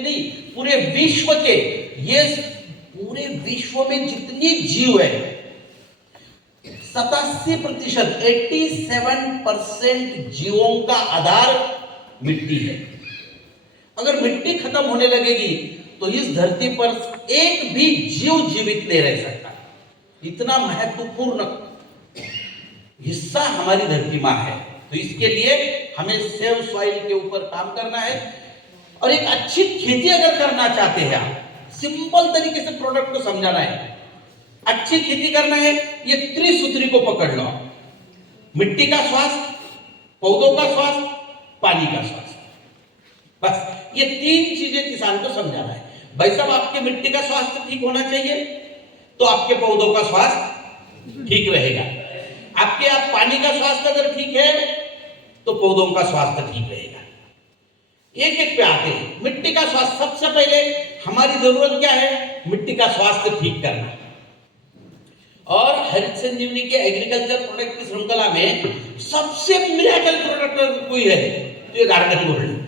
के नहीं, पूरे विश्व के, ये पूरे विश्व में जितनी जीव है 87%, 87% जीवों का आधार मिट्टी है। अगर मिट्टी खत्म होने लगेगी तो इस धरती पर एक भी जीव जीवित नहीं रह सकता। इतना महत्वपूर्ण हिस्सा हमारी धरती माँ है। तो इसके लिए हमें सेव सॉइल के ऊपर काम करना है। और एक अच्छी खेती अगर करना चाहते हैं आप, सिंपल तरीके से प्रोडक्ट को समझाना है, अच्छी खेती करना है, ये त्रिसूत्री को पकड़ लो। मिट्टी का स्वास्थ्य, पौधों का स्वास्थ्य, पानी का स्वास्थ्य, बस ये तीन चीजें किसान को समझाना है। भाई साहब, आपके मिट्टी का स्वास्थ्य ठीक होना चाहिए तो आपके पौधों का स्वास्थ्य ठीक रहेगा। आपके आप पानी का स्वास्थ्य अगर ठीक है तो पौधों का स्वास्थ्य ठीक रहेगा। एक एक पे आते हैं। मिट्टी का स्वास्थ्य, सबसे पहले हमारी जरूरत क्या है? मिट्टी का स्वास्थ्य ठीक करना। और हरित संजीवनी के एग्रीकल्चर प्रोडक्ट की श्रृंखला में सबसे मिरेकल प्रोडक्ट कोई है तो ये गार्डन गोल्ड।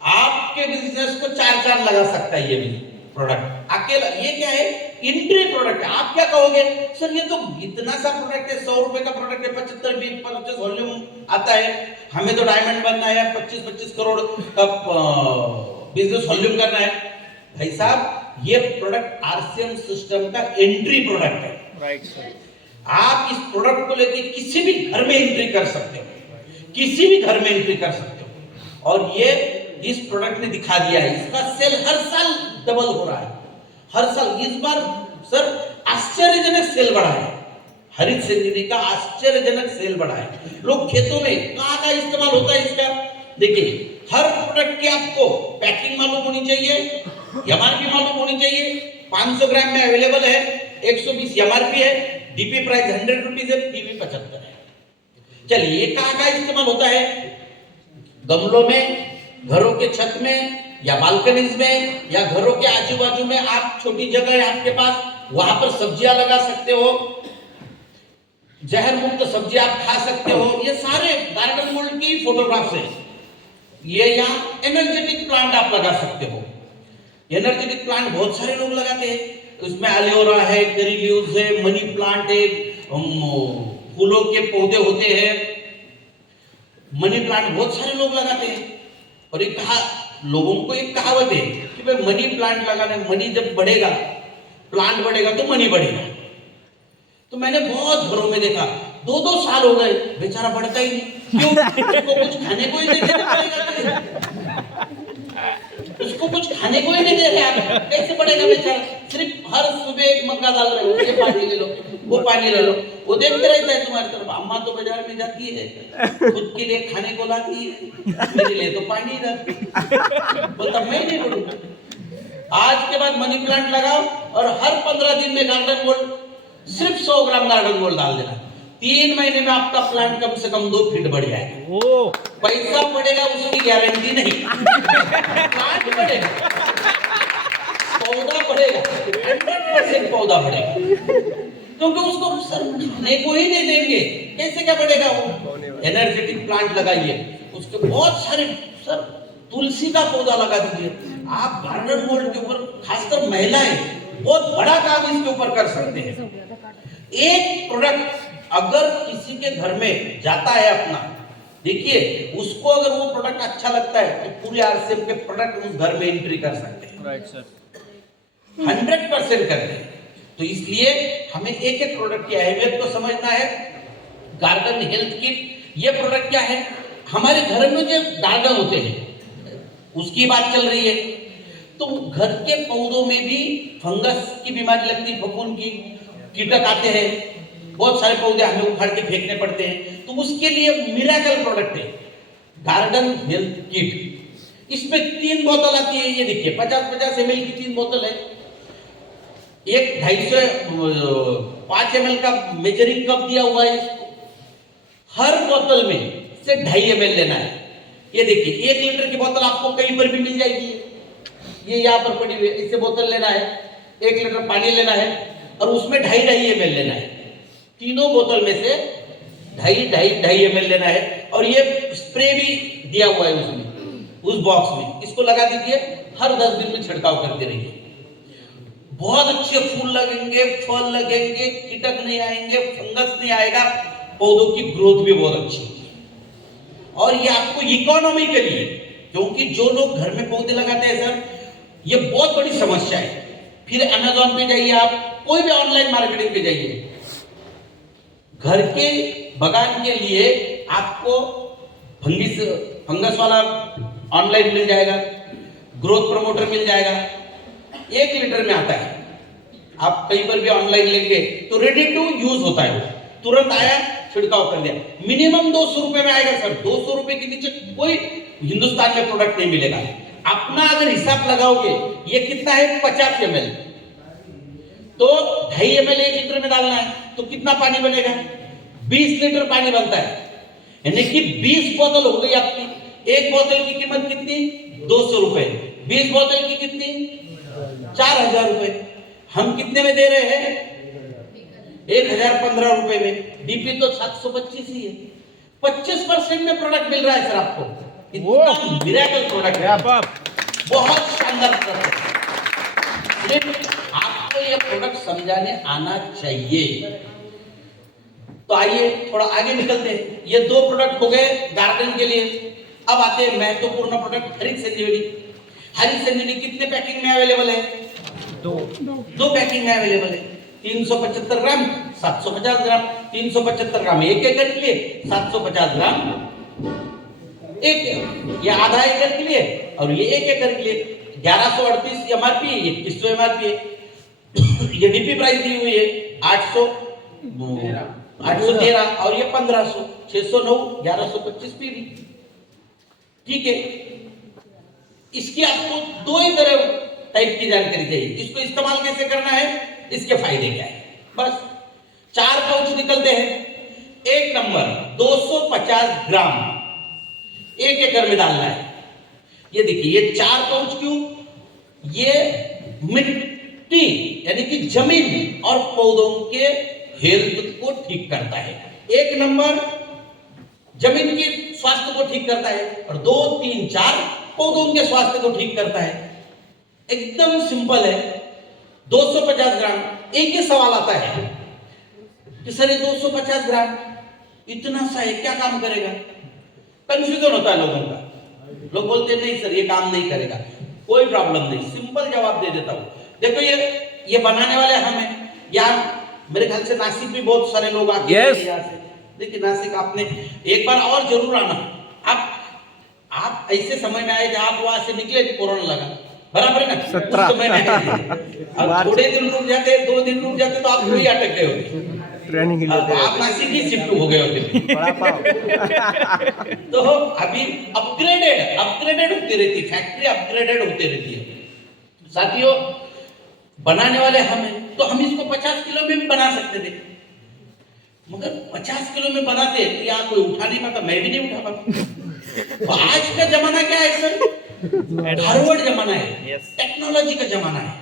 आपके बिजनेस को चार चांद लगा सकता है ये भी प्रोडक्ट अकेला। ये क्या है? इंट्री प्रोडक्ट है। आप क्या कहोगे, सर ये तो इतना सा प्रोडक्ट है, 100 रुपए का प्रोडक्ट है, 75-25 वॉल्यूम आता है, हमें तो डायमंड बनना है, 25-25 करोड़ का बिजनेस वॉल्यूम करना है। भाई साहब, ये प्रोडक्ट आरसीएम सिस्टम का एंट्री प्रोडक्ट है। Right sir. आप इस प्रोडक्ट को लेके किसी भी घर में एंट्री कर सकते हो, किसी भी घर में एंट्री कर सकते हो। और ये इस प्रोडक्ट ने दिखा दिया है, इसका सेल हर साल डबल हो रहा है, हर साल। इस बार सर आश्चर्यजनक सेल बढ़ा है, हरित संजीवनी का आश्चर्यजनक सेल बढ़ा है। लोग खेतों में कहाँ इस्तेमाल होता है इसका, देखिए हर प्रोडक्ट की आपको पैकिंग मालूम होनी चाहिए, एमआरपी मालूम होनी चाहिए। 500 ग्राम में अवेलेबल है, 120 एमआरपी है, डीपी प्राइस 100 रुपीज है, पीवी 75 है। चलिए ये कहाँ इस्तेमाल होता है? गमलों में, घरों के छत में, या बालकनीज में, या घरों के आजू बाजू में आप छोटी जगह है आपके पास, वहां पर सब्जियां लगा सकते हो, जहर मुक्त सब्जी आप खा सकते हो। ये सारे गार्डन गोल्ड की फोटोग्राफ्स है। ये यहाँ एनर्जेटिक प्लांट आप लगा सकते हो। एनर्जेटिक प्लांट बहुत सारे लोग लगाते हैं, उसमें एलोवेरा है, करी लीव्स है, मनी प्लांट है, फूलों के पौधे होते हैं, मनी प्लांट बहुत सारे लोग लगाते हैं। और एक लोगों को एक कहावत है कि भाई मनी प्लांट लगाने, मनी जब बढ़ेगा, प्लांट बढ़ेगा तो मनी बढ़ेगा। तो मैंने बहुत घरों में देखा 2-2 साल हो गए, बेचारा बढ़ता ही नहीं। क्यों? उसको कुछ खाने को ही नहीं दे रहे, उसको कुछ खाने को ही नहीं दे रहे आप, कैसे बढ़ेगा बेचारा? सिर्फ हर सुबह एक मग्गा डाल रहे हो, ये पानी ले लो, वो पानी ले लो, वो देखते रहता है तुम्हारी तरफ। अम्मा तो बाजार में जाती है, खुद के लिए खाने को लाती है, मेरे लिए तो पानी रखती, बोलता मैं नहीं बढ़ूंगा। आज के बाद मनी प्लांट लगाओ और हर 15 दिन में गार्डन गोल्ड, सिर्फ 100 ग्राम गार्डन गोल्ड डाल देना। 3 महीने में आपका प्लांट कम से कम 2 फीट बढ़ जाएगा। पैसा बढ़ेगा उसकी गारंटी नहीं, प्लांट बढ़ेगा, पौधा बढ़ेगा, 100% पौधा बढ़ेगा। क्योंकि उसको सर खाने को ही नहीं देंगे, कैसे क्या बढ़ेगा वो? एनर्जेटिक प्लांट लगाइए, उसके बहुत सारे, सर तुलसी का पौधा लगा दीजिए आप। गार्डन गोल्ड के ऊपर खासकर महिलाएं बहुत बड़ा काम इसके ऊपर कर सकते हैं। एक प्रोडक्ट अगर किसी के घर में जाता है अपना, देखिए उसको अगर वो प्रोडक्ट अच्छा लगता है तो पूरे आरसीएम के प्रोडक्ट उस घर में एंट्री कर सकते हैं। Right sir. 100% करते हैं। तो इसलिए हमें एक एक प्रोडक्ट की अहमियत को समझना है। गार्डन हेल्थ किट, ये प्रोडक्ट क्या है? हमारे घर में जो गार्डन होते हैं उसकी बात चल रही है, तो घर के पौधों में भी फंगस की बीमारी लगती, फफूंद की, कीटक आते हैं, बहुत सारे पौधे हमें उखाड़ के फेंकने पड़ते हैं। तो उसके लिए मिरेकल प्रोडक्ट है गार्डन हेल्थ किट। इसमें 3 बोतल आती है, ये देखिए 50-50 ml की 3 बोतल है। एक 250 ml का मेजरिंग कप दिया हुआ है इसको। हर बोतल में से 2.5 ml लेना है। ये देखिए 1 लीटर की बोतल आपको कहीं पर भी मिल जाएगी, ये यहाँ पर पड़ी हुई है। इससे बोतल लेना है, 1 लीटर पानी लेना है और उसमें 2.5 ml लेना है। तीनों बोतल में से 2.5 ml लेना है। और ये स्प्रे भी दिया हुआ है उसमें, उस बॉक्स में। इसको लगा दीजिए हर 10 दिन में छिड़काव करते रहिए। बहुत अच्छे फूल लगेंगे, फल लगेंगे, कीटक नहीं आएंगे, फंगस नहीं आएगा, पौधों की ग्रोथ भी बहुत अच्छी होगी। और ये आपको इकोनॉमी के लिए, क्योंकि जो लोग घर में पौधे लगाते हैं सर, ये बहुत बड़ी समस्या है। फिर अमेज़न पे जाइए, आप कोई भी ऑनलाइन मार्केटिंग पे जाइए, घर के बगान के लिए आपको फंगस वाला ऑनलाइन मिल जाएगा, ग्रोथ प्रमोटर मिल जाएगा, 1 लीटर में आता है। आप कहीं पर भी ऑनलाइन लेंगे तो रेडी टू यूज होता है, तुरंत आया, छिड़काव कर दिया। मिनिमम 200 रुपए में आएगा सर, 200 रुपए के नीचे कोई हिंदुस्तान में प्रोडक्ट नहीं मिलेगा। अपना अगर हिसाब लगाओगे, ये कितना है 50 ml, तो 2.5 ml 1 लीटर में डालना है, तो कितना पानी बनेगा? 20 लीटर पानी बनता है, यानी कि 20 बोतल हो गई आपकी। एक बोतल की कीमत कितनी? 200 रुपए। 20 बोतल की कितनी? 4000 रुपए। हम कितने में दे रहे हैं? 1015 रुपए में। डीपी तो 725 ही है। 25% में प्रोडक्ट मिल रहा है सर आपको। इतना मिरेकल प्रोडक्ट है, बहुत शानदार प्रोडक्ट। आपको ये प्रोडक्ट समझाने आना चाहिए। तो आइए थोड़ा आगे निकलते हैं। ये 2 प्रोडक्ट हो गए गार्डन के लिए। अब आते हैं महत्वपूर्ण प्रोडक्ट हरित संजीवनी। हरित संजीवनी कितने पैकिंग में अवेलेबल है? 2 पैकिंग में अवेलेबल है। 375 ग्राम, 750 ग्राम। 375 ग्राम 1 एकड़ के लिए, 750 ग्राम ये आधा एकड़ के लिए, और ये 1 एकड़ के लिए। 1138 एमआरपी, 2100 एमआरपी है। ये डीपी प्राइस दी हुई है 813, और ये 1500, 609, 1125 पीवी। ठीक है, इसकी आपको 2 ही तरह टाइप की जानकारी चाहिए। इसको इस्तेमाल कैसे करना है, इसके फायदे क्या है, बस 4 पाउच निकलते हैं। 1 नंबर 250 ग्राम 1 एकड़ में डालना है। ये देखिए, ये 4 पाउच क्यों? ये मिट्टी यानी कि जमीन और पौधों के हेल्थ को ठीक करता है। 1 नंबर जमीन की स्वास्थ्य को ठीक करता है, और 2, 3, 4 पौधों के स्वास्थ्य को ठीक करता है। एकदम सिंपल है। 250 ग्राम। एक ही सवाल आता है कि सर ये 250 ग्राम इतना सा है, क्या काम करेगा? कंफ्यूजन होता है लोगों का। लोग बोलते नहीं सर ये काम नहीं करेगा। कोई प्रॉब्लम नहीं, सिंपल जवाब दे देता हूं। देखो ये बनाने वाले हम हैं। यहाँ मेरे ख्याल से नासिक भी बहुत सारे लोग आते हैं यहाँ से। देखिए नासिक आपने एक बार और जरूर आना। आप ऐसे समय में आए जब आप वहां से निकले कोरोना लगा, बराबर है ना? 17 समय में अब थोड़े दिन रुक जाते, 2 दिन रुक जाते तो आप वही अटक गए होते, ट्रेनिंग के लिए आप नासिक ही शिफ्ट हो गए होते। तो अभी अपग्रेडेड होती रहती, फैक्ट्री अपग्रेडेड होती रहती है। साथियों, बनाने वाले हम हैं, तो हम इसको 50 किलो में भी बना सकते थे, मगर 50 किलो में बनाते तो यहाँ कोई उठा नहीं पाता, मैं भी नहीं उठा पाता। तो आज का जमाना क्या है सर? फॉरवर्ड जमाना है, टेक्नोलॉजी का जमाना है।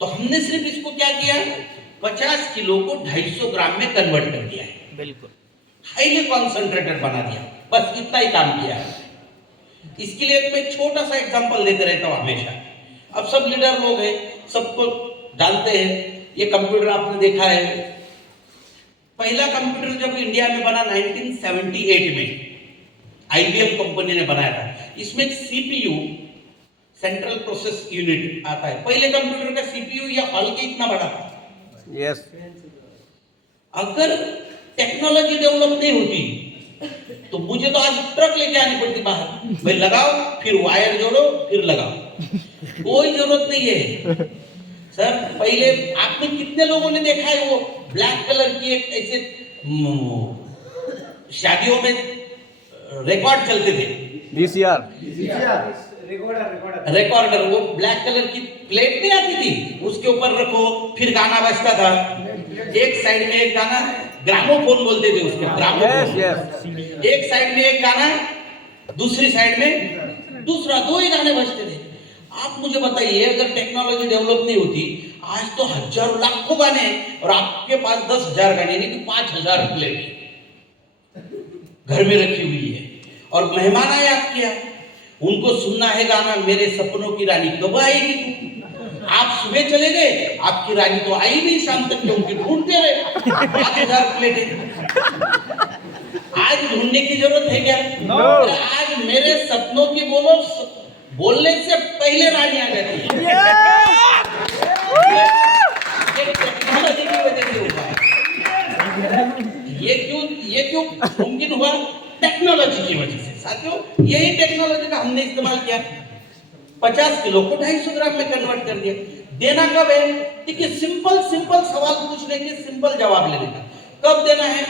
तो हमने सिर्फ इसको क्या किया, 50 किलो को 250 ग्राम में कन्वर्ट कर दिया है। बिल्कुल हाईली कॉन्सेंट्रेटेड बना दिया, बस इतना ही काम किया है। इसके लिए मैं छोटा सा एग्जांपल देते रहता हूँ हमेशा। अब सब लीडर लोग हैं, सबको जानते हैं। ये कंप्यूटर आपने देखा है, पहला कंप्यूटर जब इंडिया में बना 1978 में IBM कंपनी ने बनाया था। इसमें CPU सेंट्रल प्रोसेस यूनिट आता है। पहले कंप्यूटर का CPU या हॉल के इतना बड़ा था। यस, अगर टेक्नोलॉजी डेवलप नहीं होती तो मुझे तो आज ट्रक लेके आनी पड़ती बाहर, भाई लगाओ फिर वायर जोड़ो फिर लगाओ। कोई जरूरत नहीं है सर। पहले आपने कितने लोगों ने देखा है वो ब्लैक कलर की एक ऐसे शादियों में रिकॉर्ड चलते थे, VCR रिकॉर्डर, वो ब्लैक कलर की प्लेट नहीं आती थी, उसके ऊपर रखो फिर गाना बजता था। एक साइड में एक गाना, ग्रामोफोन बोलते थे उसको, ग्रामोफोन। एक साइड में एक गाना, दूसरी साइड में दूसरा, 2 ही गाने बजते थे। आप मुझे बताइए, अगर टेक्नोलॉजी डेवलप नहीं होती, आज तो हजारों लाखों गाने और आपके पास 10,000 गाने, यानी कि 5,000 प्लेट घर में रखी हुई है, और मेहमान आए आपके यहाँ, उनको सुनना है गाना मेरे सपनों की रानी कब आएगी तू। आप सुबह चले गए, आपकी रानी तो आई नहीं शाम तक, क्योंकि ढूंढते रहे 5000 प्लेटें। आज ढूंढने की जरूरत है क्या? No. आज मेरे सपनों की बोलो, बोलने से पहले रानी आ जाती है। ये टेक्नोलॉजी की वजह से हुआ है। ये क्यों मुमकिन हुआ? टेक्नोलॉजी की वजह से। साथियों, यही टेक्नोलॉजी का हमने इस्तेमाल किया। 50 किलो को 250 ग्राम में कन्वर्ट कर दिया। देना कब है? देखिए, सिंपल सवाल पूछने के सिंपल जवाब लेने का। कब देना है?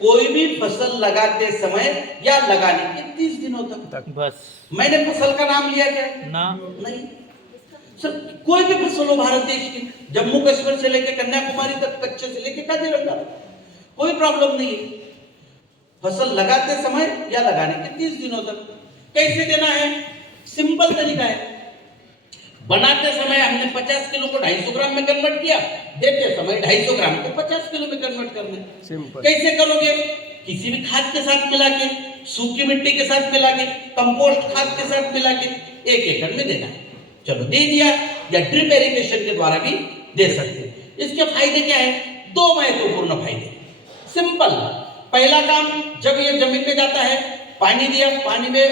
कोई भी फसल लगाते समय या लगाने के 30 दिनों तक। बस। मैंने फसल का नाम लिया क्या? ना। नहीं सर, कोई भी फसल हो भारत देश की, जम्मू कश्मीर से लेकर कन्याकुमारी तक, कच्चे से लेकर काजीरंगा, कोई प्रॉब्लम नहीं है। फसल लगाते समय या लगाने के 30 दिनों तक। कैसे देना है? सिंपल तरीका है। बनाते समय हमने 50 किलो को 250 ग्राम में कन्वर्ट किया, देते समय 250 ग्राम को 50 किलो में कन्वर्ट करना है। सिंपल। कैसे करोगे? किसी भी खाद के साथ मिला के, सूखी मिट्टी के साथ मिला के, कंपोस्ट खाद के साथ मिला के 1 एकड़ में देना है। चलो दे दिया, या ड्रिप इरिगेशन के द्वारा भी दे सकते हैं। इसके फायदे क्या है? 2 महत्वपूर्ण फायदे। सिंपल, पहला काम, जब ये जमीन में जाता है, पानी दिया, पानी में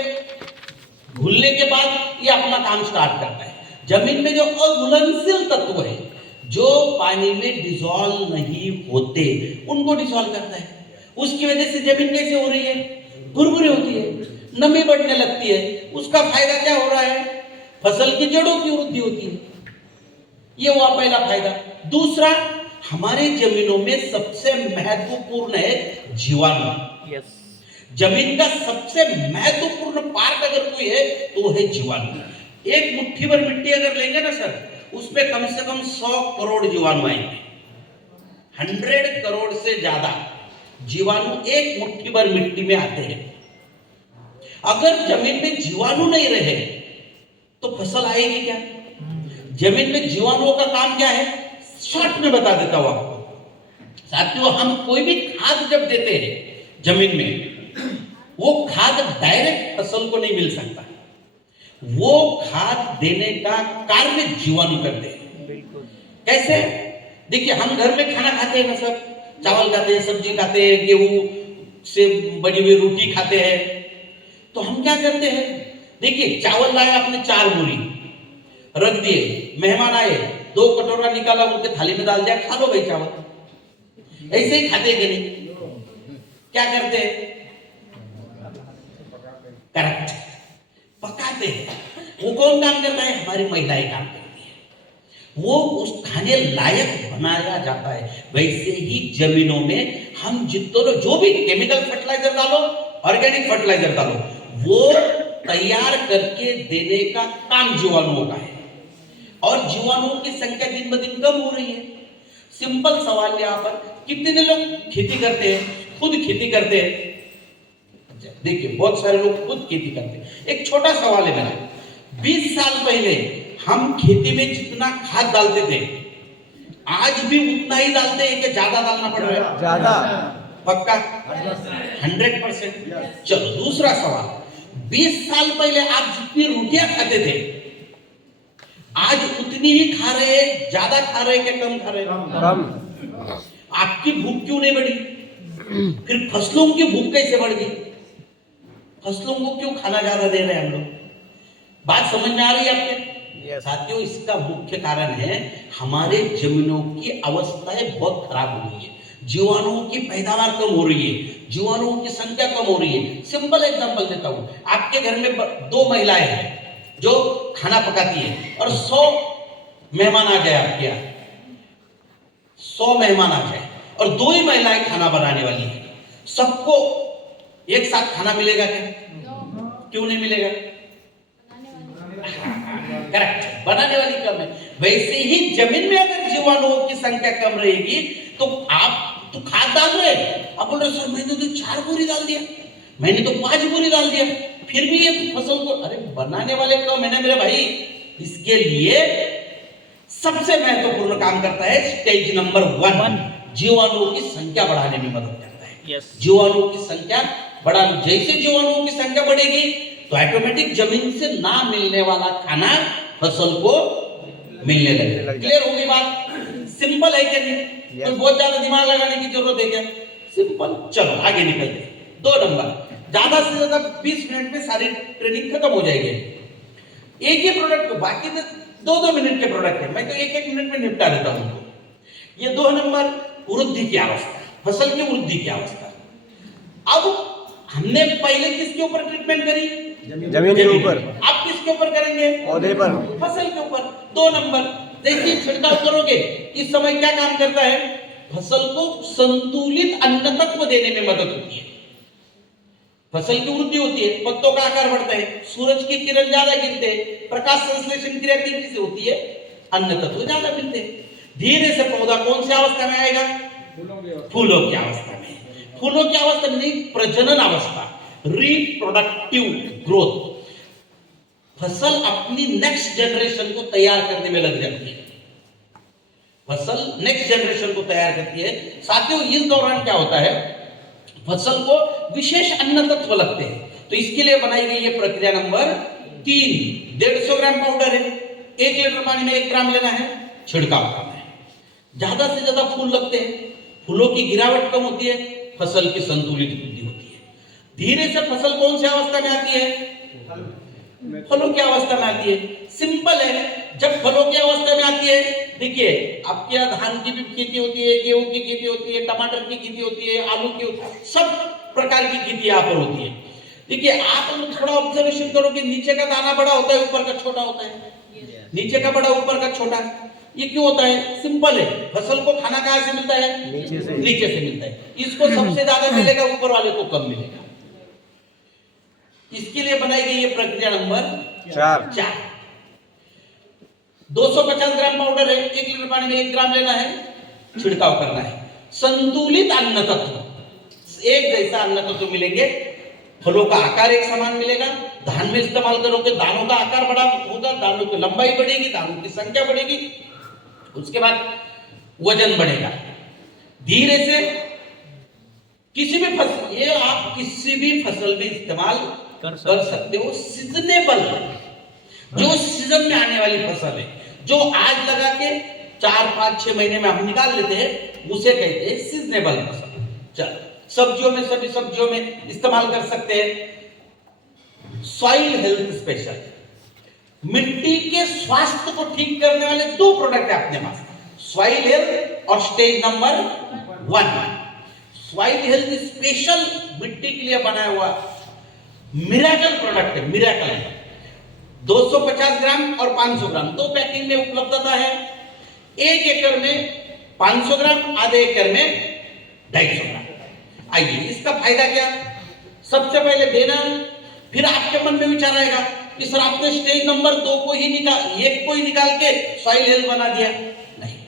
घुलने के बाद ये अपना काम स्टार्ट करता है। जमीन में जो अघुलनशील तत्व है, जो पानी में डिसॉल्व नहीं होते, उनको डिसॉल्व करता है। उसकी वजह से जमीन कैसे हो रही है? भुरभुरी होती है, नमी बढ़ने लगती है। उसका फायदा क्या हो रहा है? फसल की जड़ों की वृद्धि होती है। ये हुआ पहला फायदा। दूसरा, हमारे जमीनों में सबसे महत्वपूर्ण है जीवाणु। यस। जमीन का सबसे महत्वपूर्ण पार्ट अगर कोई है तो वो है जीवाणु। एक मुट्ठी भर मिट्टी अगर लेंगे ना सर, उसमें कम से कम 100 करोड़ जीवाणु आएंगे। 100 करोड़ से ज्यादा जीवाणु एक मुट्ठी भर मिट्टी में आते हैं। अगर जमीन में जीवाणु नहीं रहे तो फसल आएगी क्या? जमीन में जीवाणुओं का काम क्या है? शॉर्ट में बता देता हूं आपको। साथियों, हम कोई भी खाद जब देते हैं जमीन में, वो खाद डायरेक्ट फसल को नहीं मिल सकता। वो खाद देने का कार्य जीवाणु करते हैं। बिल्कुल। कैसे? देखिए, हम घर में खाना खाते हैं ना सर, चावल खाते हैं, सब्जी खाते हैं, गेहूं से बनी हुई रोटी खाते हैं। तो हम क्या करते हैं? देखिए, चावल लाए आपने 4 बोरी, रख दिए, मेहमान आए, 2 कटोरा निकाला, उनके थाली में डाल दिया, खा लो भाई चावल। ऐसे ही खाते हैं कि नहीं? क्या करते हैं? करेक्ट, पकाते हैं। वो कौन काम करता है? हमारी महिलाएं काम करती है। वो उस खाने लायक बनाया जाता है। वैसे ही जमीनों में हम जितना जो भी केमिकल फर्टिलाइजर डालो, ऑर्गेनिक फर्टिलाइजर डालो, वो तैयार करके देने का काम जीवाणुओं का है। और जीवाणुओं की संख्या दिन ब दिन कम हो रही है। सिंपल सवाल यहाँ पर, कितने लोग खेती करते हैं? खुद खेती करते हैं? देखिए, बहुत सारे लोग खुद खेती करते हैं। एक छोटा सवाल है मेरा, 20 साल पहले हम खेती में जितना खाद डालते थे, आज भी उतना ही डालते हैं कि ज्यादा डालना पड़ रहा है? ज्यादा। पक्का? 100%। चलो दूसरा सवाल, 20 साल पहले आप जितनी रोटियां खाते थे, आज उतनी ही खा रहे हैं? ज्यादा खा रहे हैं कि कम खा रहे हैं? कम। आपकी भूख क्यों नहीं बढ़ी? फिर फसलों की भूख कैसे बढ़ गई? फसलों को क्यों खाना ज्यादा दे रहे हैं हम लोग? बात समझ में आ रही है आपके? Yes. साथियों, इसका मुख्य कारण है हमारे जमीनों की अवस्थाएं बहुत खराब हो रही है। जीवाणुओं की पैदावार कम हो रही है, जीवाणुओं की संख्या कम हो रही है। सिंपल एग्जांपल देता हूं। आपके घर में 2 महिलाएं हैं जो खाना पकाती है, और 100 मेहमान आ जाए आपके यहाँ, 100 मेहमान आ जाए और 2 ही महिलाएं खाना बनाने वाली है, सबको एक साथ खाना मिलेगा क्या? क्यों नहीं मिलेगा? करेक्ट, बनाने वाली कम है। वैसे ही जमीन में अगर जीवाणुओं की संख्या कम रहेगी तो आप तो खाद डाल रहे हैं, आप बोल रहे सर मैंने तो 4 बोरी डाल दिया, मैंने तो 5 बोरी डाल दिया, फिर भी ये फसल को, अरे बनाने वाले कम है ना मेरे भाई। इसके लिए सबसे महत्वपूर्ण काम करता है स्टेज नंबर 1, जीवाणुओं की संख्या बढ़ाने में मदद करता है। यस। जीवाणुओं की संख्या बढ़ा, जैसे जीवाणुओं की संख्या बढ़ेगी तो ऑटोमेटिक जमीन से ना मिलने वाला खाना फसल को मिलने लगे। क्लियर होगी बात? सिंपल है क्या नहीं? तो बहुत ज्यादा दिमाग लगाने की जरूरत है क्या? सिंपल। चलो आगे निकलते हैं। 2 नंबर, ज्यादा से ज्यादा 20 मिनट में सारी ट्रेनिंग खत्म हो जाएगी। एक ही प्रोडक्ट को, बाकी तो 2-2 मिनट के प्रोडक्ट है, मैं तो 1-1 मिनट में निपटा देता हूं उनको। ये 2 नंबर, वृद्धि की अवस्था, फसल की वृद्धि की अवस्था। अब हमने पहले किसके ऊपर ट्रीटमेंट करी? जमीन के ऊपर। आप किसके ऊपर करेंगे? पौधे पर। फसल के ऊपर। 2 नंबर, देखिए छिड़काव करोगे इस समय क्या काम करता है? फसल को संतुलित अन्न तत्व देने में मदद होती है, फसल की वृद्धि होती है, पत्तों का आकार बढ़ता है, सूरज की किरण ज्यादा गिरते हैं, प्रकाश संश्लेषण क्रिया तेजी से होती है, अन्न तत्व ज्यादा मिलते हैं। धीरे से पौधा कौन सी अवस्था में आएगा? फूलों की अवस्था में। फूलों की अवस्था में नहीं, प्रजनन अवस्था, रिप्रोडक्टिव ग्रोथ। फसल अपनी नेक्स्ट जनरेशन को तैयार करने में लग जाती है, फसल नेक्स्ट जनरेशन को तैयार करती है। साथियों, इस दौरान क्या होता है? फसल को विशेष अन्न तत्व लगते हैं, तो इसके लिए बनाई गई ये प्रक्रिया नंबर 3। 150 ग्राम पाउडर है, 1 लीटर पानी में 1 ग्राम लेना है, छिड़काव करना है। ज्यादा से ज्यादा फूल लगते हैं, फूलों की गिरावट कम होती है, फसल की संतुलित वृद्धि होती है। धीरे से फसल कौन सी अवस्था में आती है? फलों की अवस्था में आती है। सिंपल है, जब फलों की अवस्था में आती है, देखिए आपके यहाँ धान की भी खेती होती है, गेहूं की खेती होती है, टमाटर की खेती होती है, आलू की, सब प्रकार की खेती यहाँ पर होती है। देखिए आप थोड़ा ऑब्जर्वेशन करोगे, नीचे का दाना बड़ा होता है, ऊपर का छोटा होता है, नीचे का बड़ा ऊपर का छोटा। ये क्यों होता है? सिंपल है, फसल को खाना कहां से मिलता है? नीचे से मिलता है। इसको सबसे ज्यादा मिलेगा, ऊपर वाले को कम मिलेगा। इसके लिए बनाई गई ये प्रक्रिया नंबर 4। 250 ग्राम पाउडर है, 1 लीटर पानी में 1 ग्राम लेना है, छिड़काव करना है। संतुलित अन्न तत्व, एक जैसा अन्न तत्व मिलेंगे, फलों का आकार एक समान मिलेगा। धान में इस्तेमाल करोगे, दानों का आकार बड़ा होगा, दानों की लंबाई बढ़ेगी, दानों की संख्या बढ़ेगी, उसके बाद वजन बढ़ेगा। धीरे से किसी भी फसल, ये आप किसी भी फसल में इस्तेमाल कर सकते हो। सीजनेबल, जो सीजन में आने वाली फसल है, जो आज लगा के 4, 5, 6 महीने में हम निकाल लेते हैं, उसे कहते हैं सीजनेबल फसल। चलो, सब्जियों में, सभी सब्जियों में इस्तेमाल कर सकते हैं। सॉइल हेल्थ स्पेशल, मिट्टी के स्वास्थ्य को ठीक करने वाले 2 प्रोडक्ट है अपने पास, सॉइल हेल्थ और stage number 1। Soil health special मिट्टी के लिए बनाया हुआ मिरेकल प्रोडक्ट है, मिरेकल है। 250 ग्राम और 500 ग्राम 2 पैकिंग में उपलब्धता है। 1 एकड़ में 500 ग्राम, आधे एकड़ में 250 ग्राम। आइए, इसका फायदा क्या? सबसे पहले देना, फिर आपके मन में विचार आएगा कि सर आपने स्टेज नंबर 2 को ही निकाल, 1 को ही निकाल के सॉइल हेल्थ बना दिया। नहीं,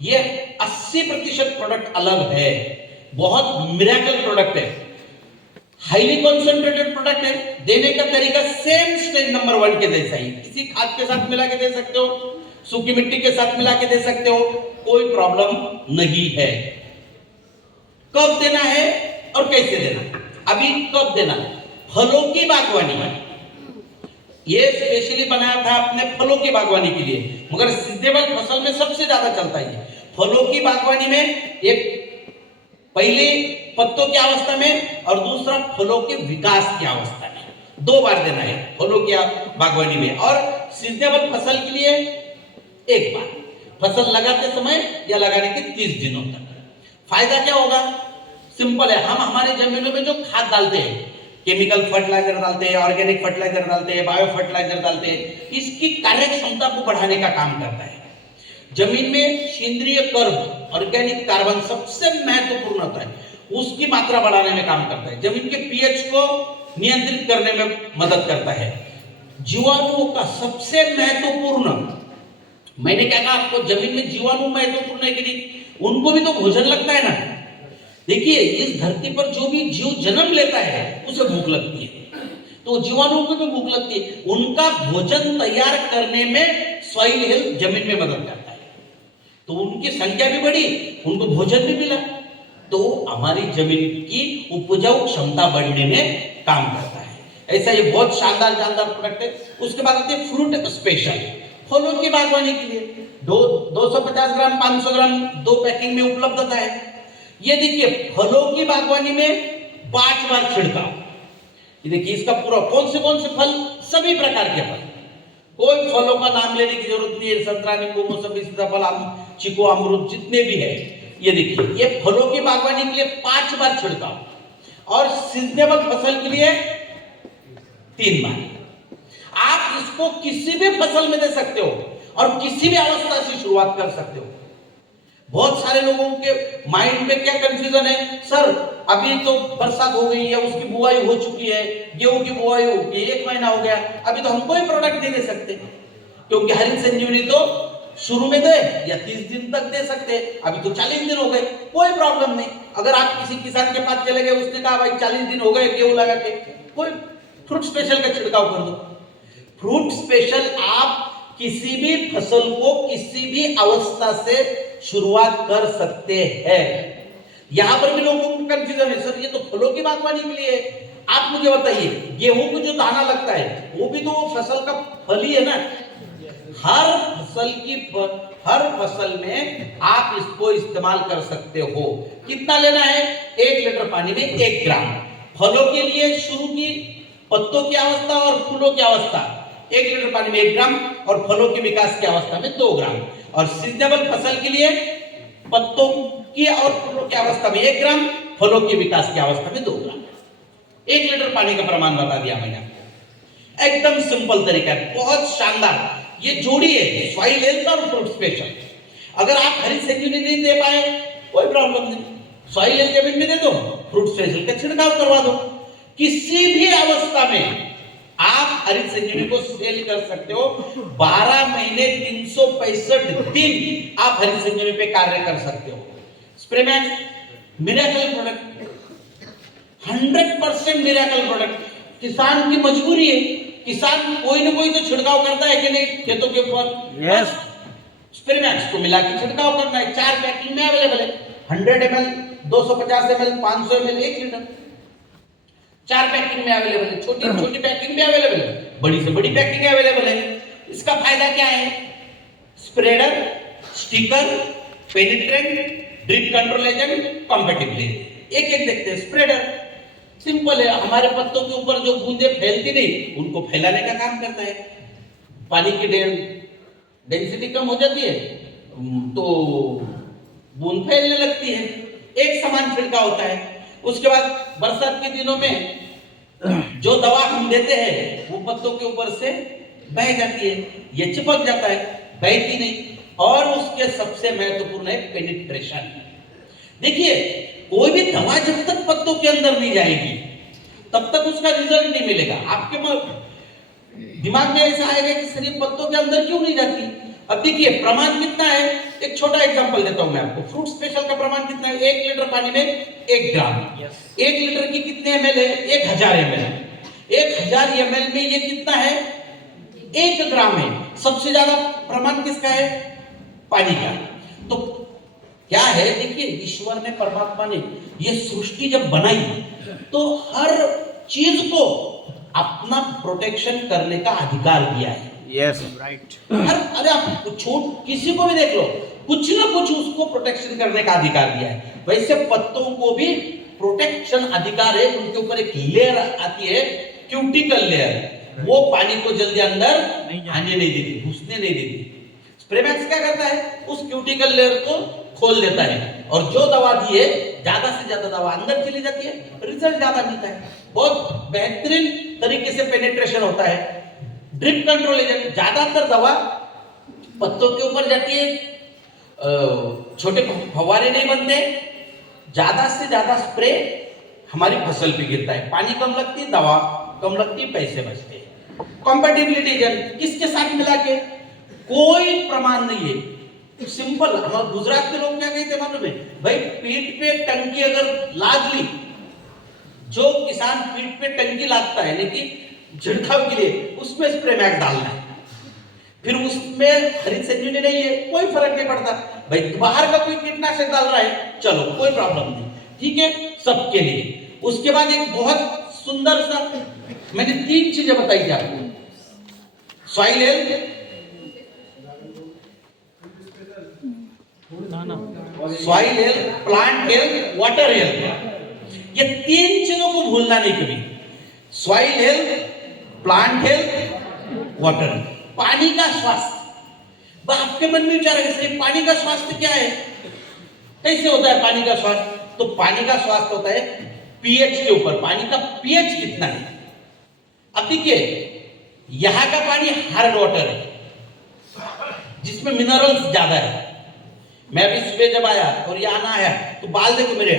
ये 80% प्रोडक्ट अलग है, बहुत मिरेकल प्रोडक्ट है, हाईली कॉन्सेंट्रेटेड प्रोडक्ट है। देने का तरीका सेम स्टेज नंबर 1 के जैसा ही, किसी खाद के साथ मिला के दे सकते हो, सूखी मिट्टी के साथ मिला के दे सकते हो, कोई प्रॉब्लम नहीं है। कब देना है और कैसे देना? अभी कब देना? फलों की बागवानी में, ये स्पेशली बनाया था अपने फलों की बागवानी के लिए, मगर सीजनेबल फसल में सबसे ज्यादा चलता है। फलों की बागवानी में एक पहले पत्तों की अवस्था में और दूसरा फलों के विकास की अवस्था में 2 बार देना है फलों की बागवानी में। और सीजनेबल फसल के लिए 1 बार, फसल लगाते समय या लगाने के 30 दिनों तक। फायदा क्या होगा? सिंपल है, हम हमारे जमीनों में जो खाद डालते हैं, केमिकल फर्टिलाइजर डालते हैं, ऑर्गेनिक फर्टिलाइजर डालते हैं, बायो फर्टिलाइजर डालते हैं, इसकी कार्य क्षमता को बढ़ाने का काम करता है। जमीन में सेंद्रीय कर्ब, ऑर्गेनिक कार्बन सबसे महत्वपूर्ण होता है, उसकी मात्रा बढ़ाने में काम करता है। जमीन के पीएच को नियंत्रित करने में मदद करता है। जीवाणुओं का सबसे महत्वपूर्ण, मैंने क्या कहा आपको, जमीन में जीवाणु महत्वपूर्ण है कि नहीं? उनको भी तो भोजन लगता है ना। देखिए, इस धरती पर जो भी जीव जन्म लेता है उसे भूख लगती है, तो जीवाणुओं को भी भूख लगती है। उनका भोजन तैयार करने में सॉइल हेल्थ जमीन में मदद करता है, तो उनकी संख्या भी बढ़ी, उनको भोजन भी मिला, तो हमारी जमीन की उपजाऊ क्षमता बढ़ने में काम करता है। ऐसा ये बहुत शानदार शानदार प्रोडक्ट है। उसके बाद आते हैं फ्रूट स्पेशल, फलों की बागवानी के लिए 250 ग्राम 500 ग्राम 2 पैकिंग में उपलब्धता है। ये देखिए फलों की बागवानी में 5 बार छिड़काव। ये देखिए इसका पूरा कौन से फल, सभी प्रकार के फल, कोई फलों का नाम लेने की जरूरत नहीं है। संतरा, नींबू, मौसमी, सीताफल, आम, चीकू, अमरूद जितने भी है, ये देखिए ये फलों की बागवानी के लिए 5 बार छिड़काव और सीजनेबल फसल के लिए 3 बार। आप इसको किसी भी फसल में दे सकते हो और किसी भी अवस्था से शुरुआत कर सकते हो। बहुत सारे लोगों के माइंड में क्या कंफ्यूजन है, सर अभी तो बरसात हो गई है, उसकी बुआई हो चुकी है, गेहूं की बुआई हो गई, 1 महीना हो गया, अभी तो हम कोई प्रोडक्ट नहीं दे सकते, क्योंकि हरित संजीवनी तो शुरू में दे या 30 दिन तक दे सकते, अभी तो 40 दिन हो गए, कोई प्रॉब्लम नहीं। अगर आप किसी किसान के पास चले गए, उसने कहा भाई 40 दिन हो गए गेहूं लगा के, कोई फ्रूट स्पेशल का छिड़काव कर दो। फ्रूट स्पेशल आप किसी भी फसल को किसी भी अवस्था से शुरुआत कर सकते हैं। यहां पर भी लोगों को कंफ्यूजन है, सर ये तो फलों की बागवानी के लिए है। आप मुझे बताइए, गेहूं को जो दाना लगता है वो भी तो फसल का फल ही है ना। हर फसल में आप इसको इस्तेमाल कर सकते हो। कितना लेना है? 1 लीटर पानी में 1 ग्राम। फलों के लिए शुरू की पत्तों की अवस्था और फूलों की अवस्था 1 लीटर पानी में 1 ग्राम और फलों के विकास की अवस्था में 2 ग्राम, और सीजनेबल फसल के लिए पत्तों की और फूलों की अवस्था में 1 ग्राम, फलों के विकास की अवस्था में 2 ग्राम। 1 लीटर पानी का प्रमाण बता दिया मैंने आपको। एकदम सिंपल तरीका है, बहुत शानदार। ये जोड़ी है सॉइल हेल्थ और फ्रूट स्पेशल। अगर आप हरित संजीवनी नहीं दे पाए कोई प्रॉब्लम नहीं, सॉइल हेल्थ जमीन में दे दो, फ्रूट स्पेशल का छिड़काव करवा दो। किसी भी अवस्था में आप हरित संजीवनी को सेल कर सकते हो। 12 महीने 365 दिन आप हरित संजीवनी पे कार्य कर सकते हो। Spraymax miracle product, 100% miracle product. किसान की मजबूरी है, किसान कोई ना कोई तो छिड़काव करता है कि नहीं खेतों के ऊपर। यस, स्प्रेमैक्स को मिला के छिड़काव करना है। 4 पैकिंग में अवेलेबल है, 100 ml, 250 ml, 500 ml, 1 litre. 4 packing में अवेलेबल है, छोटी पैकिंग में अवेलेबल है, बड़ी से बड़ी पैकिंग अवेलेबल है। इसका फायदा क्या है? Spreader, sticker, penetrant, drip control agent, compatibility. एक देखते हैं। स्प्रेडर सिंपल है, हमारे पत्तों के ऊपर जो बूंदे फैलती नहीं उनको फैलाने का काम करता है। पानी की डेंसिटी कम हो जाती है तो बूंद फैलने लगती है, एक समान छिड़काव होता है। उसके बाद बरसात के दिनों में जो दवा हम देते हैं वो पत्तों के ऊपर से बह जाती है, ये चिपक जाता है, बहती नहीं। और उसके सबसे महत्वपूर्ण है पेनिट्रेशन। देखिए कोई भी दवा जब तक पत्तों के अंदर नहीं जाएगी तब तक उसका रिजल्ट नहीं मिलेगा। आपके दिमाग में ऐसा आएगा कि सर ये पत्तों के अंदर क्यों नहीं जाती। अब देखिए प्रमाण कितना है, एक छोटा एग्जांपल देता हूं मैं आपको। फ्रूट स्पेशल का प्रमाण कितना है? 1 लीटर पानी में 1 ग्राम। 1 लीटर की कितने ml है? 1000 ml। 1000 ml में ये कितना है? 1 ग्राम है। सबसे ज्यादा प्रमाण किसका है? पानी का। तो क्या है, देखिए ईश्वर ने, परमात्मा ने ये सृष्टि जब बनाई तो हर चीज को अपना प्रोटेक्शन करने का अधिकार दिया है। Yes, right. अरे आप छोट किसी को भी देख लो, कुछ ना कुछ उसको प्रोटेक्शन करने का अधिकार दिया है। वैसे पत्तों को भी प्रोटेक्शन अधिकार है। उनके ऊपर एक लेयर आती है, क्यूटिकल लेयर, वो पानी को जल्दी अंदर आने नहीं देती, घुसने नहीं देती। स्प्रेमैक्स क्या करता है? उस क्यूटिकल लेयर को खोल देता है और जो दवा दी है ज्यादा से ज्यादा दवा अंदर चली जाती है, रिजल्ट ज्यादा मिलता है। बहुत बेहतरीन तरीके से पेनिट्रेशन होता है। ड्रिप कंट्रोल एजेंट, ज्यादातर दवा पत्तों के ऊपर जाती है, छोटे फव्वारे नहीं बनते, ज्यादा से ज्यादा स्प्रे हमारी फसल पे गिरता है। पानी कम लगती, दवा कम लगती, पैसे बचते। कॉम्पैटिबिलिटी एजेंट किसके साथ मिला के? कोई प्रमाण नहीं है, सिंपल। हमारे गुजरात के लोग क्या कहते हैं मालूम है? भाई पीठ पे टंकी अगर लाद ली, जो किसान पीठ पे टंकी लादता है लेकिन छिड़काव के लिए, उसमें स्प्रेमैक्स डालना है। फिर उसमें हरित संजीवनी नहीं है, कोई फर्क नहीं पड़ता। भाई बाहर का कोई कीटनाशक डाल रहा है, चलो कोई प्रॉब्लम नहीं, ठीक है, सबके लिए। उसके बाद एक बहुत सुंदर सा मैंने 3 चीजें बताई थी आपको, soil health, soil health, plant health, water health. ये 3 चीजों को भूलना नहीं कभी, soil health, plant health, water. पानी का स्वास्थ्य, आपके मन में विचार है सर पानी का स्वास्थ्य क्या है, कैसे होता है पानी का स्वास्थ्य? तो पानी का स्वास्थ्य होता है पीएच के ऊपर, पानी का पीएच कितना है। अब देखिए यहां का पानी हार्ड वाटर है जिसमें मिनरल्स ज्यादा है। मैं अभी सुबह जब आया और यहां ना आया तो बाल देखो मेरे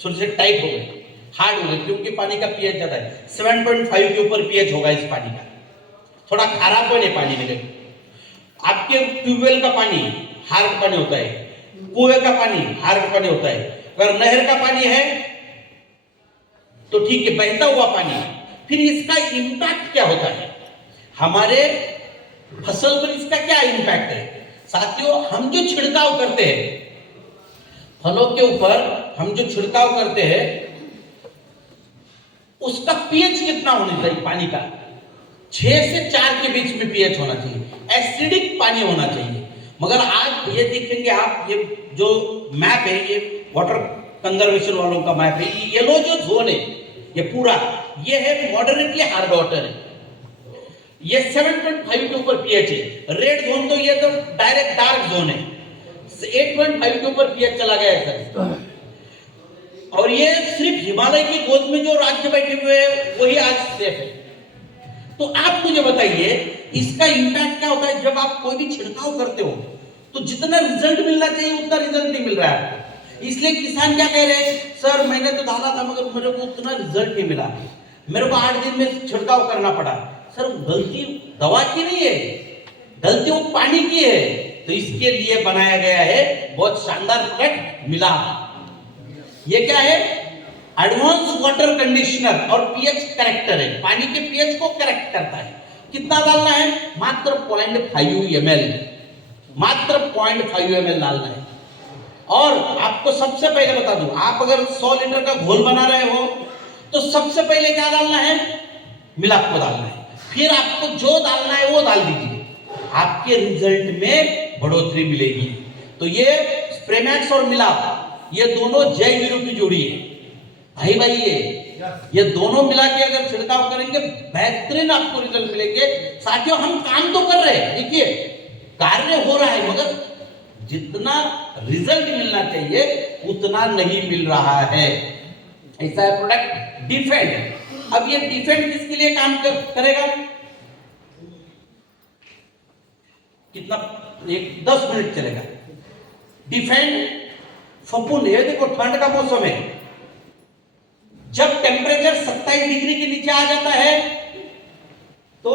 थोड़े से टाइट हो गए, हार्ड हो गए, क्योंकि पानी का पीएच ज्यादा है। 7.5 के ऊपर पीएच होगा इस पानी का, थोड़ा खारापन है पानी में। आपके ट्यूबवेल का पानी हार्ड पानी होता है, कुएं का पानी हार्ड पानी होता है, अगर नहर का पानी है तो ठीक है, बहता हुआ पानी। फिर इसका इंपैक्ट क्या होता है हमारे फसल पर, इसका क्या इंपैक्ट है साथियों? हम जो छिड़काव करते हैं फलों के ऊपर, हम जो छिड़काव करते हैं उसका पीएच कितना होना चाहिए पानी का? 6 से 4 के बीच में पीएच होना चाहिए, एसिडिक पानी होना चाहिए। मगर आज ये देखेंगे आप, ये जो मैप है ये वाटर कंजर्वेशन वालों का मैप है, ये येलो जो जोन है ये पूरा ये है मॉडरेटली हार्ड वाटर है, ये 7.5 के ऊपर पीएच है। रेड जोन तो ये तो डायरेक्ट डार्क जोन है, 8.5 के ऊपर पीएच चला गया है सर। और ये सिर्फ हिमालय की गोद में जो राज्य बैठे हुए हैं वही आज सेफ है। तो आप मुझे बताइए इसका इंपैक्ट क्या होता है? जब आप कोई भी छिड़काव करते हो तो जितना रिजल्ट मिलना चाहिए उतना रिजल्ट नहीं मिल रहा है। इसलिए किसान क्या कह रहे हैं, सर मैंने तो डाला था मगर मेरे को उतना रिजल्ट नहीं मिला, मेरे को 8 दिन में छिड़काव करना पड़ा। सर गलती दवा की नहीं है, गलती वो पानी की है। तो इसके लिए बनाया गया है बहुत शानदार प्रोडक्ट मिला। ये क्या है? एडवांस वाटर कंडीशनर और पीएच करेक्टर है, पानी के पीएच को करेक्ट करता है। कितना डालना है? मात्र 0.5 ml, मात्र 0.5 ml डालना है। और आपको सबसे पहले बता दूं, आप अगर 100 लीटर का घोल बना रहे हो तो सबसे पहले क्या डालना है? मिलाप को डालना है। फिर आपको जो डालना है वो डाल दीजिए, आपके रिजल्ट में बढ़ोतरी मिलेगी। तो ये स्प्रेमैक्स और मिलाप ये दोनों जय वीरू की जोड़ी है भाई ये दोनों मिला के अगर छिड़काव करेंगे बेहतरीन आपको रिजल्ट मिलेंगे। साथियों हम काम तो कर रहे हैं, देखिए कार्य हो रहा है, मगर जितना रिजल्ट मिलना चाहिए उतना नहीं मिल रहा है। ऐसा है प्रोडक्ट डिफेंड। अब ये डिफेंड किसके लिए काम करेगा? कितना? 10 मिनट चलेगा। डिफेंड फफूंद, ये देखो ठंड का मौसम है, जब टेम्परेचर 27 डिग्री के नीचे आ जाता है तो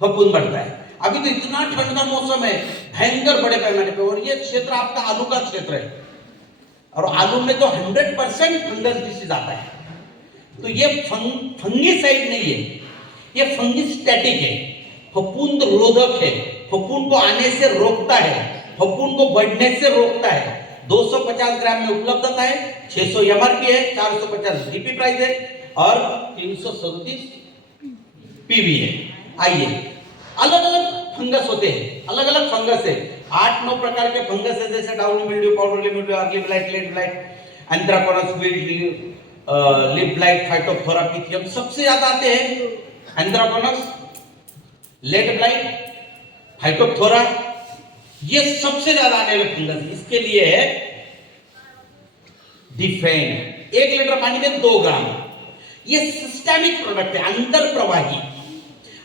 फफूंद बढ़ता है। अभी तो इतना ठंड का मौसम है भयंकर बड़े पैमाने पे, और ये क्षेत्र आपका आलू का क्षेत्र है, और आलू में तो 100% फंगस डिसीज आता है। तो ये फंगीसाइड नहीं है, ये फंगिस्टैटिक है, फफूंद रोधक है, फफूंद को आने से रोकता है, फफूंद को बढ़ने से रोकता है। 250 ग्राम में उपलब्धता है, 600 एमआरपी है, 450 डीपी प्राइस है और 337 पीवी है। आइए, अलग अलग फंगस होते हैं, अलग अलग फंगस है, 8-9 प्रकार के फंगस है, जैसे downy mildew, powder mildew, early blight, late blight, anthracnose, weed leaf blight, phytophthora, pythium. सबसे ज्यादा आते हैं एंथ्राकोनस, लेट ब्लाइट, फाइटोप्थोरा, ये सबसे ज्यादा आने वाले फंगस। इसके लिए है डिफेंड, 1 लीटर पानी में 2 ग्राम। ये सिस्टेमिक प्रोडक्ट है, अंतर प्रवाही।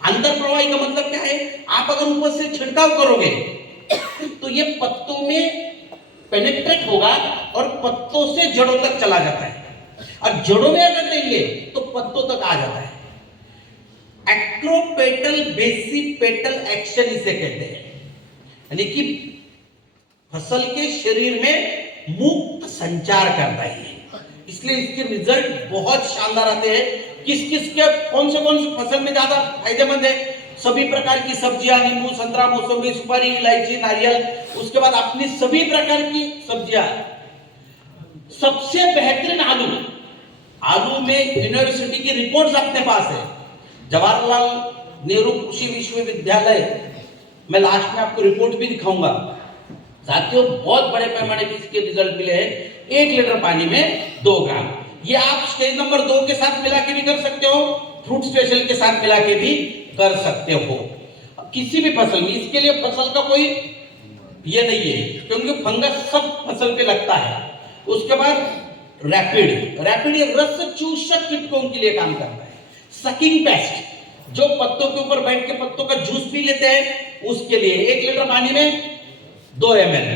अंतर प्रवाही का मतलब क्या है? आप अगर ऊपर से छिड़काव करोगे तो ये पत्तों में पेनिट्रेट होगा और पत्तों से जड़ों तक चला जाता है, और जड़ों में अगर देंगे तो पत्तों तक आ जाता है। एक्रोपेटल बेसिपेटल एक्शन इसे कहते हैं, यानी कि फसल के शरीर में मुक्त संचार करता है। इसलिए इसके रिजल्ट बहुत शानदार आते हैं। किस किस के कौन से फसल में ज्यादा फायदेमंद है? सभी प्रकार की सब्जियां, नींबू, संतरा, मौसमी, सुपारी, इलायची, नारियल, उसके बाद अपनी सभी प्रकार की सब्जियां। सबसे बेहतरीन आलू आलू में यूनिवर्सिटी की रिपोर्ट्स अपने पास है, जवाहरलाल नेहरू कृषि विश्वविद्यालय, मैं लास्ट में आपको रिपोर्ट भी दिखाऊंगा साथियों। बहुत बड़े पैमाने पे इसके रिजल्ट मिले हैं। 1 लीटर पानी में 2 ग्राम। ये आप स्टेज नंबर 2 के साथ मिला के भी कर सकते हो, फ्रूट स्पेशल के साथ मिला के भी कर सकते हो किसी भी फसल में। इसके लिए फसल का कोई ये नहीं है, क्योंकि फंगस सब फसल पे लगता है। उसके बाद रैपिड ये रस चूसक कीटकों के लिए काम करता है। सकिंग पेस्ट जो पत्तों के ऊपर बैठ के पत्तों का जूस पी लेते हैं, उसके लिए 1 लीटर पानी में 2 ml,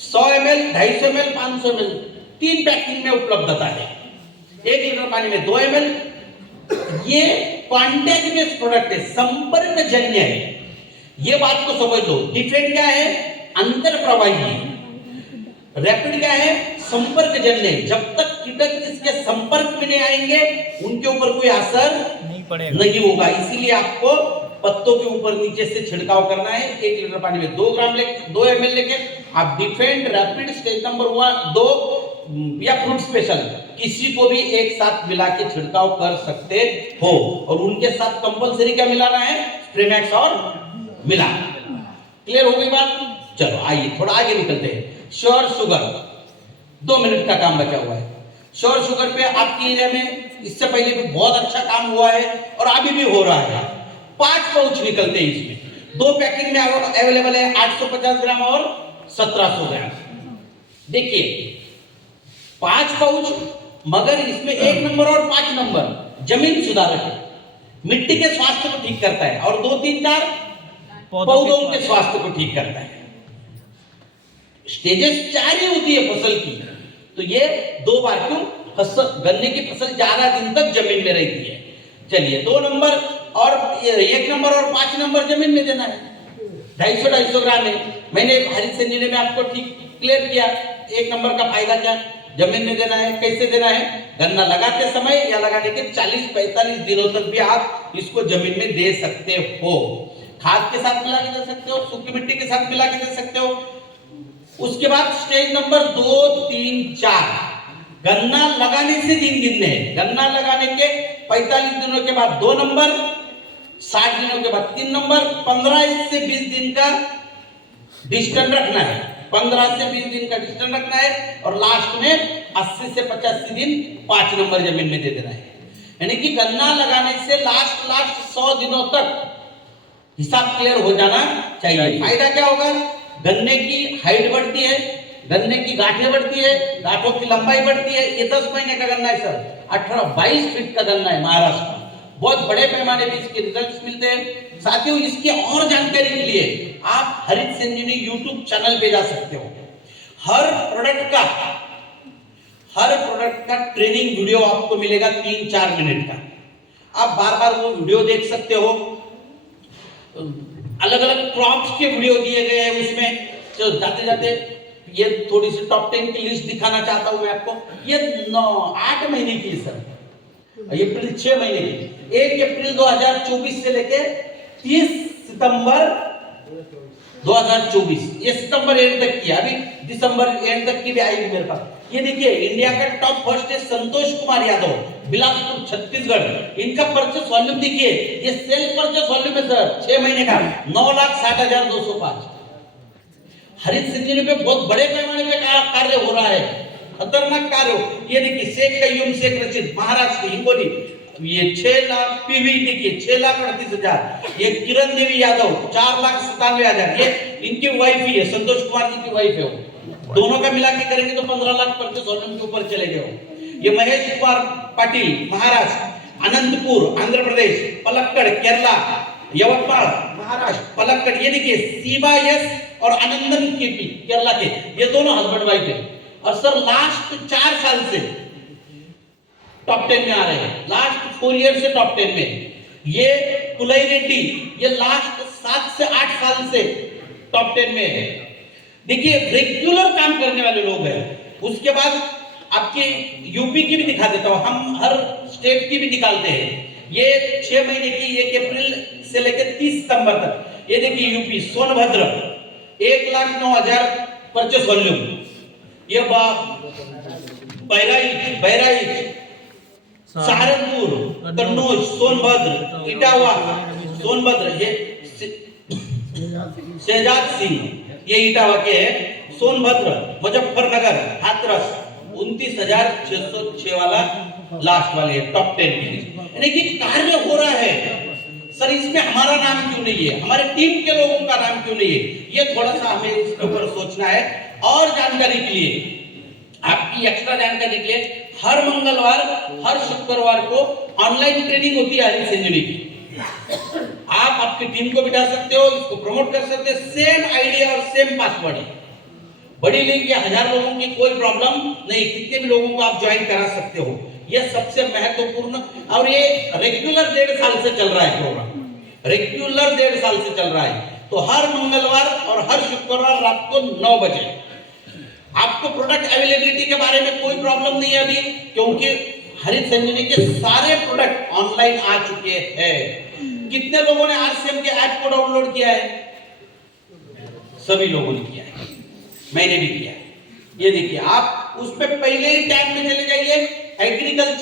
100 ml, 250 ml, 500 ml 3 packing में उपलब्धता है। 1 लीटर पानी में 2 ml। ये कॉन्टैक्ट प्रोडक्ट है, संपर्क जन्य है। ये बात को समझ लो। डिफेंड क्या है? अंतर प्रवाही। रैपिड क्या है? संपर्क जन्य। जब तक कीटक इसके संपर्क में नहीं आएंगे उनके ऊपर कोई असर नहीं होगा। इसीलिए आपको पत्तों के ऊपर नीचे से छिड़काव करना है। 1 लीटर पानी में 2 ml लेके आप डिफेंड, रैपिड, स्टेज नंबर 2 या फ्रूट स्पेशल किसी को भी एक साथ मिला के छिड़काव कर सकते हो। और उनके साथ कंपलसरी क्या मिलाना है? स्प्रेमैक्स और मिला। क्लियर हो गई बात? चलो आइए थोड़ा आगे निकलते हैं। श्योर शुगर, 2 मिनट का काम बचा हुआ है। श्योर शुगर पे आपकी एरिया में इससे पहले भी बहुत अच्छा काम हुआ है और अभी भी हो रहा है। 5 पाउच निकलते हैं इसमें। 2 पैकिंग में अवेलेबल है, 850 ग्राम और 1700 ग्राम। देखिए 5 पाउच, मगर इसमें 1 नंबर और 5 नंबर जमीन सुधारक है, मिट्टी के स्वास्थ्य को ठीक करता है, और 2, 3, 4 पौधों के स्वास्थ्य को ठीक करता है। स्टेजेस 4 ही होती है फसल की, तो ये 2 बार क्यों? फसल, गन्ने की फसल ज्यादा दिन तक जमीन में रहती है। चलिए 2 नंबर और 1 नंबर और 5 नंबर जमीन में देना है। 250 ग्राम है। मैंने हरित संजीवनी में आपको ठीक क्लियर किया 1 नंबर का फायदा क्या, जमीन में देना है। कैसे देना है? गन्ना लगाते समय या लगाने के 40-45 दिनों तक भी आप इसको जमीन में दे सकते हो। खाद के साथ मिला के दे सकते हो, सूखी मिट्टी के साथ मिला के दे सकते हो। उसके बाद स्टेज नंबर 2, 3, 4 गन्ना लगाने से दिन गिनने हैं। गन्ना लगाने के 45 दिनों के बाद 2 नंबर, 60 दिनों के बाद 3 नंबर, 15 से 20 दिन का डिस्टेंस रखना है। 15 से 20 दिन का डिस्टेंस रखना है और लास्ट में 80 से 85 दिन 5 नंबर जमीन में दे देना है। यानी कि गन्ना लगाने से लास्ट 100 दिनों तक हिसाब क्लियर हो जाना चाहिए। फायदा क्या होगा? गन्ने की हाइट बढ़ती है, गन्ने की गांठें बढ़ती है, गांठों की लंबाई बढ़ती है। ये 10 महीने का गन्ना है सर, 18-22 फीट का गन्ना है महाराष्ट्र में। बहुत बड़े पैमाने पे इसके रिजल्ट्स मिलते हैं। साथियों इसकी और जानकारी के लिए आप हरित संजीवनी यूट्यूब चैनल पे जा सकते हो। हर प्रोडक्ट का ट्रेनिंग वीडियो आपको मिलेगा 3-4 मिनट का। आप बार बार वो वीडियो देख सकते हो। अलग अलग क्रॉप्स के वीडियो दिए गए हैं उसमें। तो जाते जाते ये थोड़ी सी टॉप 10 की लिस्ट दिखाना चाहता हूं मैं आपको। ये 8 महीने की सर, अप्रैल 6 महीने की। 1 अप्रैल 2024 से लेके 30 सितंबर 2024, ये सितंबर एंड तक की, अभी दिसंबर एंड तक की भी आएगी मेरे पास। ये देखिए इंडिया का टॉप फर्स्ट है संतोष कुमार यादव, बिलासपुर छत्तीसगढ़। इनका परचेस वॉल्यूम देखिए, ये सेल परचेस वॉल्यूम है सर 6 महीने का 9,60,205। हरित संजीवनी पे बहुत बड़े पैमाने पे कार्य हो रहा है, खतरनाक कार्य। ये देखिए शेख कयूम शेख रशीद महाराष्ट्र की हिंगोली, ये 6 लाख पीवी देखिए 6,38,000। ये किरण देवी यादव 4,97,000। ये इनकी वाइफ ही है, संतोष कुमार जी की वाइफ है वो। दोनों का मिला के करेंगे तो 15 लाख परचेस वॉल्यूम के ऊपर चले गए हो। ये महेश कुमार पाटिल महाराष्ट्र, अनंतपुर आंध्र प्रदेश, पलक्कड़ केरला, यवतमाळ महाराष्ट्र, पलक्कड़। ये देखिए सीबा यस और आनंदन केपी केरला के, ये दोनों हस्बैंड वाइफ है। और सर लास्ट 4 साल से टॉप 10 में आ रहे हैं, लास्ट 4 ईयर से टॉप 10 में। ये कुलई रेड्डी, ये लास्ट 7 से 8 साल से टॉप 10 में है। देखिए रेगुलर काम करने वाले लोग हैं। उसके बाद आपके यूपी की भी दिखा देता हूं, हम हर स्टेट की भी निकालते हैं। ये 6 महीने की 1 अप्रैल से लेकर 30 सितंबर तक। ये देखिए यूपी सोनभद्र 1,09,000 परचेस वॉल्यूम। ये बहराइच सहारनपुर, कन्नौज, सोनभद्र, इटावा, सोनभद्र, ये शहजाद सिंह ये इटावा के है, सोनभद्र, मुजफ्फरनगर, हाथरस 29,606 वाला लास्ट वाले टॉप 10 की लिस्ट। यानी कि कार्य हो रहा है सर, इसमें हमारा नाम क्यों नहीं है, हमारे टीम के लोगों का नाम क्यों नहीं है, ये थोड़ा सा हमें इसके ऊपर सोचना है। और जानकारी के लिए, आपकी एक्स्ट्रा जानकारी के लिए, हर मंगलवार हर शुक्रवार को ऑनलाइन ट्रेनिंग होती है हरी संजीवनी की। आप आपकी टीम को बिठा सकते हो, इसको प्रमोट कर सकते हो, सेम आइडिया और सेम पासवर्ड है, बड़ी लिंक या 1000 लोगों की कोई प्रॉब्लम नहीं, कितने भी लोगों को आप ज्वाइन करा सकते हो। यह सबसे महत्वपूर्ण, और ये रेगुलर 1.5 साल से चल रहा है प्रोग्राम, रेगुलर 1.5 साल से चल रहा है। तो हर मंगलवार और हर शुक्रवार रात को 9 बजे। आपको प्रोडक्ट अवेलेबिलिटी के बारे में कोई प्रॉब्लम नहीं है अभी, क्योंकि हरित संजीवनी के सारे प्रोडक्ट ऑनलाइन आ चुके हैं। कितने लोगों ने आरसीएम के ऐप को डाउनलोड किया है? सभी लोगों ने किया है, मैंने भी किया है। ये देखिए, आप उस पे पहले ही टैब में चले जाइए, एग्रीकल्चर